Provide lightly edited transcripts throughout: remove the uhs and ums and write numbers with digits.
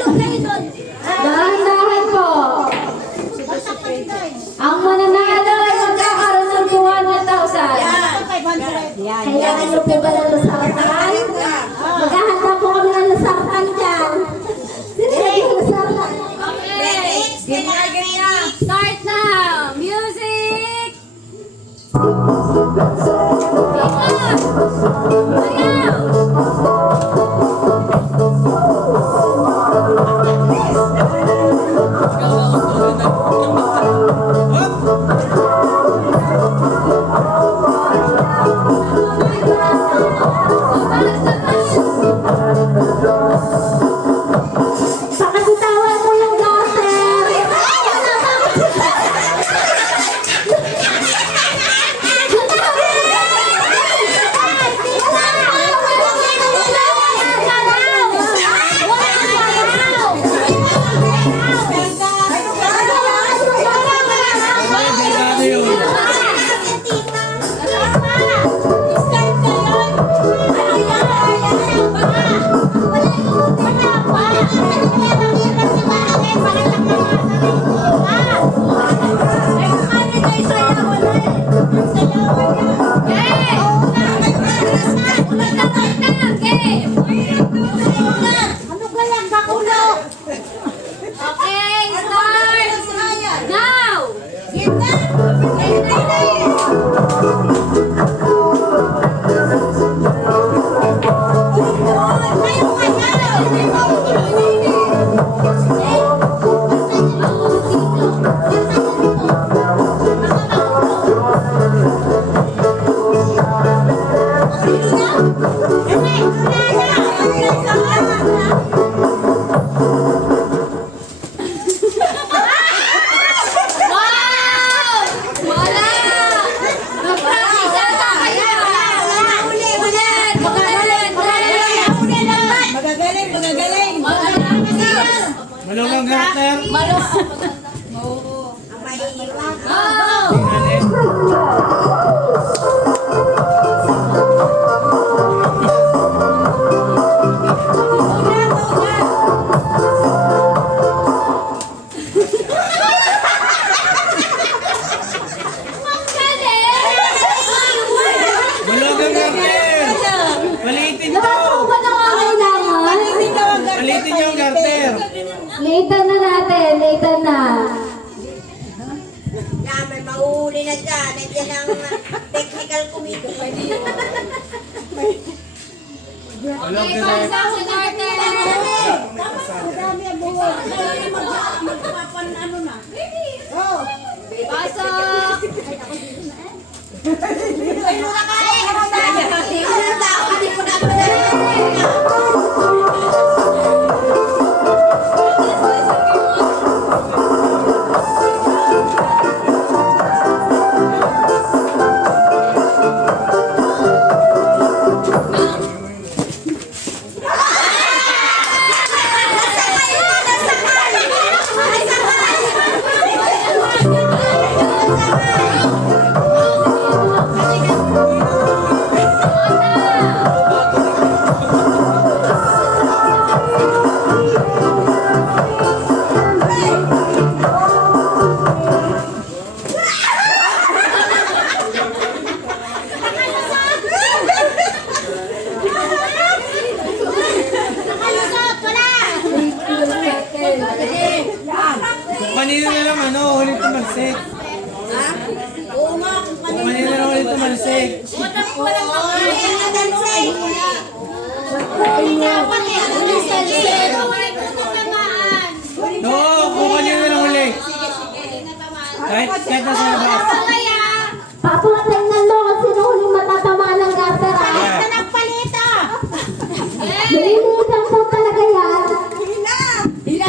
Dahan-dahan po. Ang mananalo ay magkakaroon ng 200,000. Kailangan nyo po ba ng lasartan? Maghahanda po kami ng lasartan dyan. Okay. Start now. Music. Pakabitawan mo yung garter. Malungang garter. Malungang garter. Maliitin to. Maliitin yung garter. Litan na natin, litan na. Yan, may mauuli na dyan. Nandiyan ang technical committee. Malungang garter. Madami ang buwan. Magpapan na. Oh. Pasok! Ay, muna kain. Hindi ko na pala. Kanina na lang ulit tumalsik. Ha? Oo nga. Kanina na ulit tumalsik. No, kung kanina na uli. Kahit nasa labas. Papulatingnan mo kung sino huling matatama ng garter. Palit na ng palita. Nililitan po talaga yan. Hila.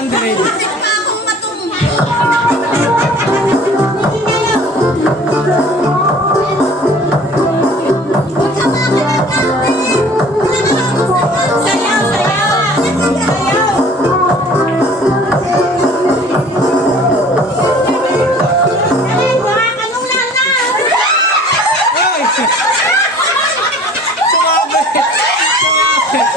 Bakit pa akong matumbo? Huwag ka makakakapit. Sayaw, sayaw. Sayaw. Anong lala? Ay! Sumabit! Sumabit!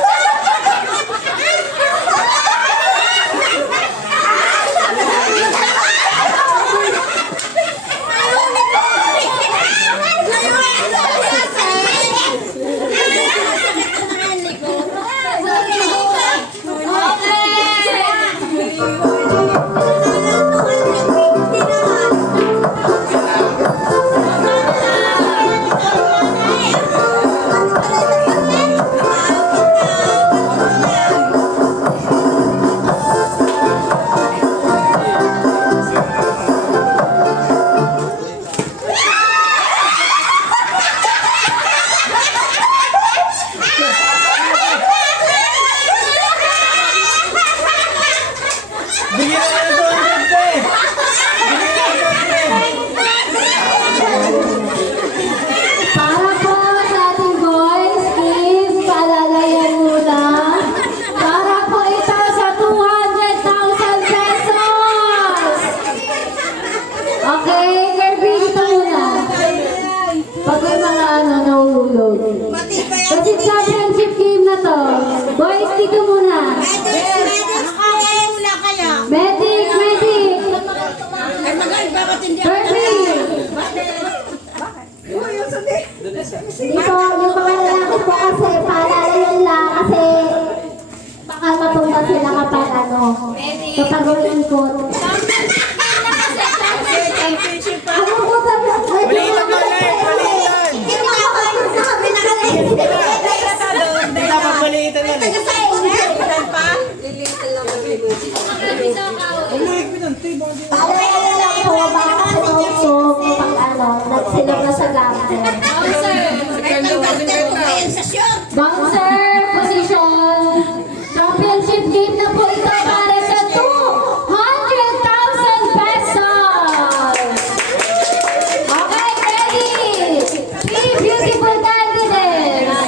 Bigyan mo ng 200 pe! Bigyan mo ng 200 pe! Para po sa ating boys, please, paalalayan muna. Para po ito sa 200,000 pesos! Okay, Kirby, dito muna. Pag may mga nahulog. Kasi championship game na to. Boys, dito muna. Medic, medic! Kirby! Dito, yung mga lalaki po kasi, paalalayan lang kasi baka matumba sila kapag kapag ulikot. Ano po sabi? Maliitan mo ulit! Maliitan! Hindi dapat maliitan yan eh. Paalalayan lang po, baka kasi mausok pag nagsilap na sa gamit. Bouncer position. Championship game na po ito para sa 200,000 pesos. Okay, ready? Three beautiful candidates.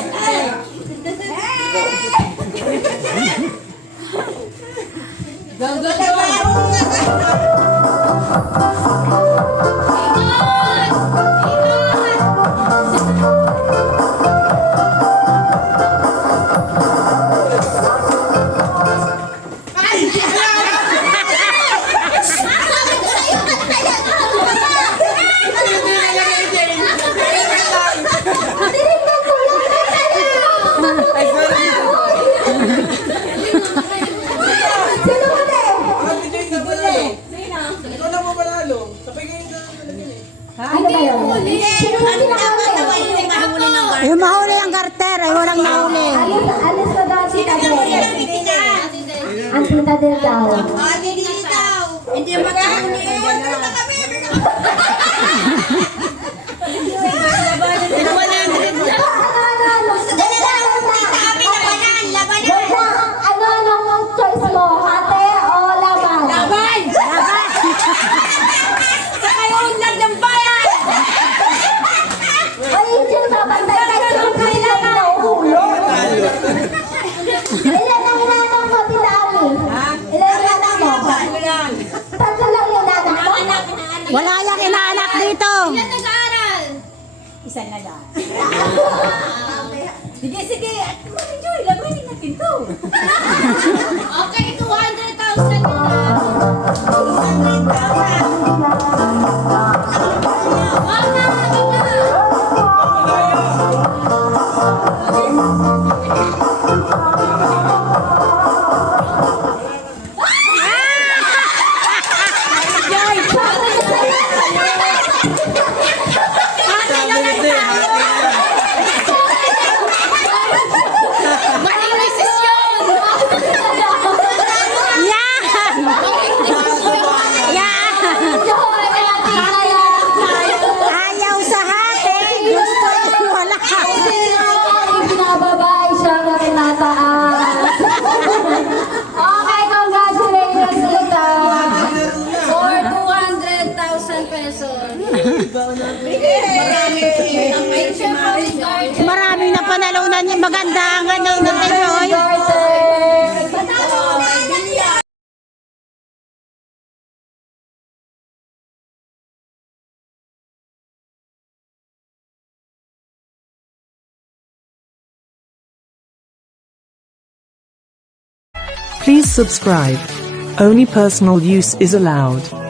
Ay, sorry! Sino ba na? Ikaw na mo manalo. Kapigay ka. Ano ba yun? Sino ba pinakahuli? Yung mahuli ang garter, ay walang mahuli. Alis na daw si Tadel. Ang Tadel daw. Hindi magkahuli. Ano choice mo? Hate o laban? Laban! Sa kayo unlad ng bayan! Ay, Angel, babantay ka yung kailan na uhulog. Ilan ang inanak mo, Tita Ami? Ilan ang inanak mo? Tatlo lang yung inanak mo? Wala yung inaanak dito. Ilan nag-aaral? Isa na lang. Sige, sige. At Joy, labanin natin to. Okay, 200,000 na lang. Wag na, wag na. Sabi nito eh, hati na. Maling desisyon. maganda ang ano na Joy. Please subscribe. Only personal use is allowed.